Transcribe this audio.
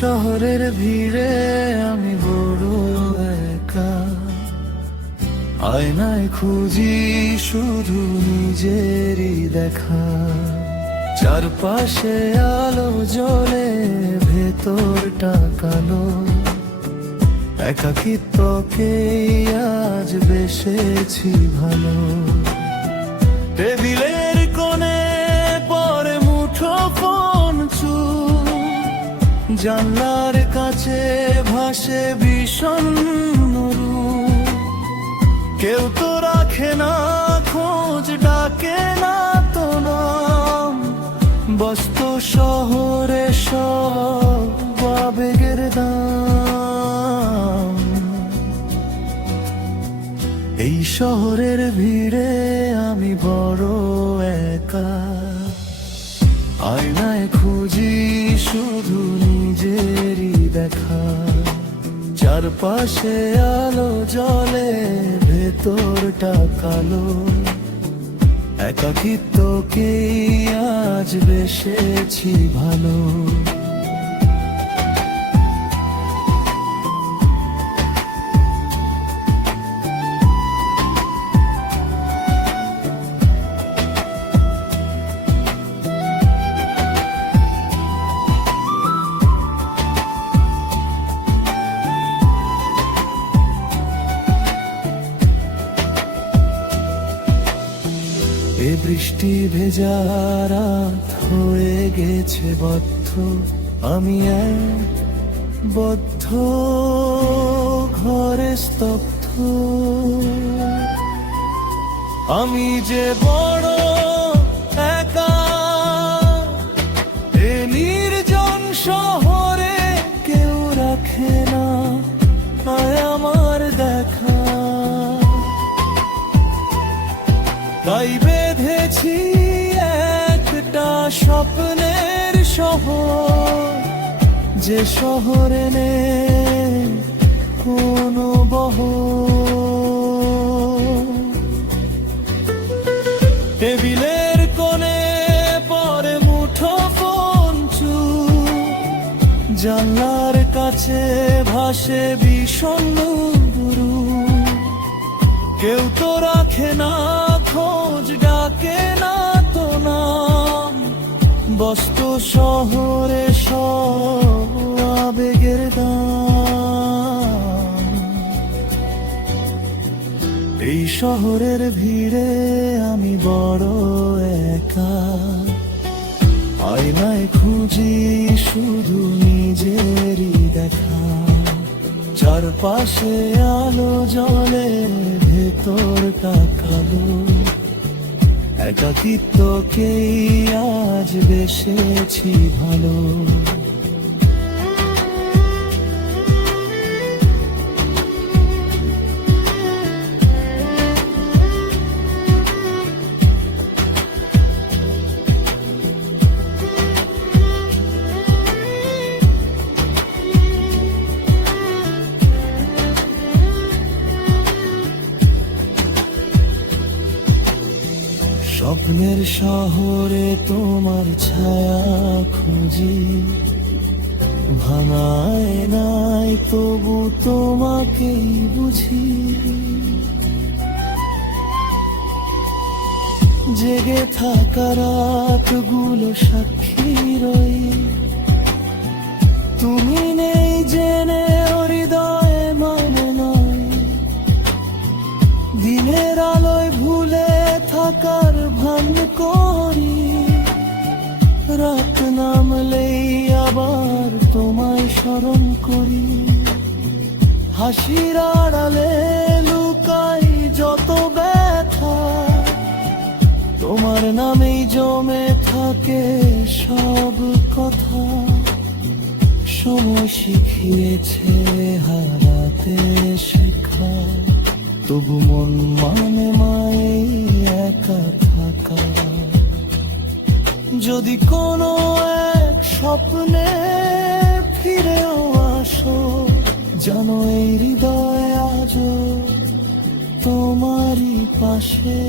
শহরের ভিড়ে আমি বড় একা, আয়নায় খুঁজি শুধু নিজেরই দেখা। চারপাশে আলো জ্বলে, ভেতরটা কালো, একাকিত্বকেই আজ বেসেছি ভালো। টেবিলের কোণে পরে মুঠো ফোন চুপ, জানলার কাছে ভাসে বিষণ্ণ রূপ। কেউ তো রাখে না খোঁজ, ডাকে না তো নাম, ব্যস্ত শহরে সব আবেগের দাম। এই শহরের ভিড়ে আমি বড় একা, আয়নায় খুঁজি শুধু নিজেরই দেখা। চারপাশে আলো জ্বলে, ভেতরটা কালো, একাকিত্বকেই আজ বেসেছি ভালো। এ বৃষ্টি ভেজা রাত হয়ে গেছে বদ্ধ, আমি এক বদ্ধ ঘরে স্তব্ধ। আমি যে বড় একা, এ নির্জন শহরে কেউ রাখে না আমার দেখা। তাই বেঁধেছি একটা স্বপ্নের শহর, যে শহরে নেই কোনো বহর। টেবিলের কোণে পরে মুঠো ফোন চুপ, জানলার কাছে ভাসে বিষণ্ণ রূপ। কেউ তো রাখে না খোঁজ, ডাকে না তো নাম, ব্যস্ত শহরে সব আবেগের দাম। এই শহরের ভিড়ে আমি বড় একা, আয়নায় খুঁজি শুধু নিজেরই দেখা। চারপাশে আলো জ্বলে, ভেতরটা কালো, একাকিত্বকেই আজ বেসেছি ভালো। স্বপ্নের শহরে তোমার ছায়া খুঁজি, ভাঙায় নাই তবু তোমাকেই বুঝি। জেগে থাকা রাতগুলো সাক্ষী রই, তুমি নেই জেনে হৃদয়ে মানে নয়। দিনের আলোয় ভুলে থাকার ভান করি, রাত নামলেই আবার তোমায় স্মরণ করি। হাসির আড়ালে লুকাই যত ব্যথা, তোমার নামেই জমে থাকে সব কথা। সময় শিখিয়েছে হারাতে শেখা, তবু মন মানে মায়ে একা থাকা। যদি কোনো এক স্বপ্নে ফিরেও আসো, জানো এই হৃদয় আজও তোমারই পাশে।